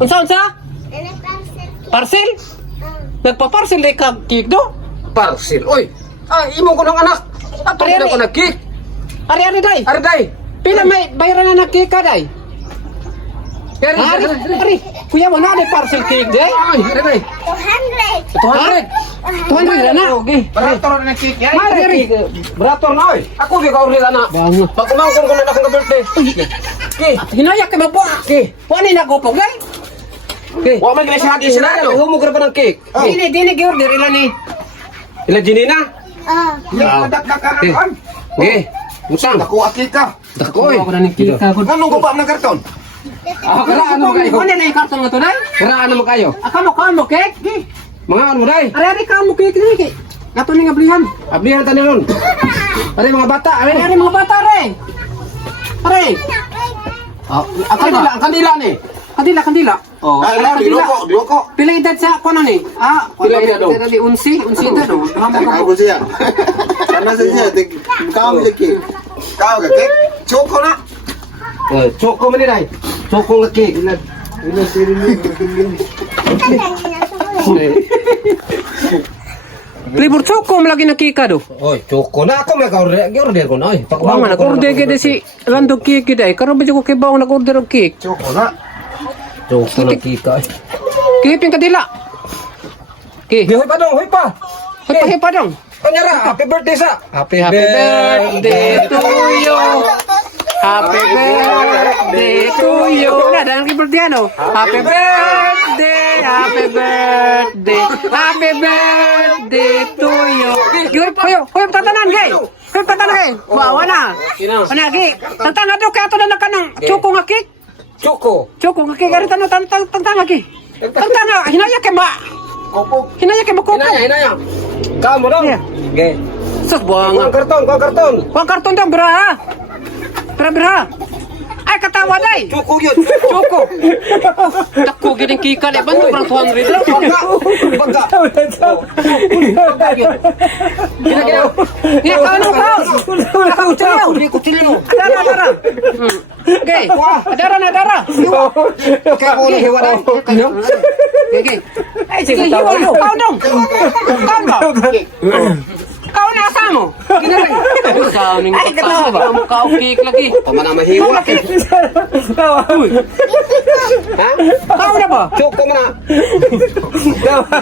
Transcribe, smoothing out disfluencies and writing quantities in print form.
Unsa? Parcel? Nagpa-parcel day ka cake do? Parcel. Oy. Imo ko ng anak. Ato Ari, na ko nag-cake. Ari day. Arday. Pila may bayaran na cake ka day? Ari, kuya mo na day parcel cake day? Ay, arday. 200. 200 na. Okay. Barator na cake yan. Ari. Brator na oy. Ako di ka uri na. Bango. Pagkumangkon ko na akong birthday. Okay. Hinaya ka ba po? Okay. Wani na ko po gay? Okay. Wa man gina siya atin sila. Humog ra pa ng cake. Dini gi-order ila ni. Ila Jinina. Yung madak-dak ka Okay. ron. Okay. Musang. Dako akit ka. Dako oy. Ako na ng cake ka. Anong gupa ng karton? Karaan mo kayo. Ano na yung karton nga to day? Karaan mo kayo. Kamo cake? Mga ano day? Ari kamo cake ni kay. Gato ni nga blihan. Ablihan ta niron. Ari mga bata, Ari mga bata re. Ari. ang kandila ni. Kandila. Oh, Diloko. Pila edad sa kuno ni? Pila edad daw? Dali 11 edad do. Ako siya. Sana siya. Kau lagi. Kau ke cake? Choco na. Choco man ni day. Choco nga cake. Flavor choco lagi na kika do. Oy, choco na ako may order ko na oy. Wa man nag-order gid si random cake gid ay. Karon ba ko kay bawo nag-order og cake? Choco na. Choco na kika. Kiping kadila. Okay. Hoy pa dong, hoy pa. Hoy pa dong. Kanyara, happy birthday sa. Happy birthday to you. Happy birthday to you. Na dan ki birthday ano? Happy birthday to you. Hoy tatanan gay. Hoy tatanan gay. Wa na. Ana gay. Tatanan do kay ato na kanang choco nga cake. Choco. Choco nga cake ari tanong tantang gay. Tantang hinaya kay ba. Kopo. Hinaya kay makopo. Hinaya. Kamu dong. Okay. Sus buang. Kuang karton. Kuang karton dong bra. Bra. Ay katawa day. Choco yun. Choco. Dako giding kika le bantu berang 200 Bangga. Kira. Ya kau. Aku celiau, di kucilino. Adara. Okay. Adara. Okay, boleh hewan ay. Kanyo. Okay. Ay sige tawa. Kau dong. Kau na asamo. Ginari. Kau ning. Ay katawa ba? Kau kik lagi. Pamana mahiwa. Uy. Ha? Kau na ba? Choco mana? Nana.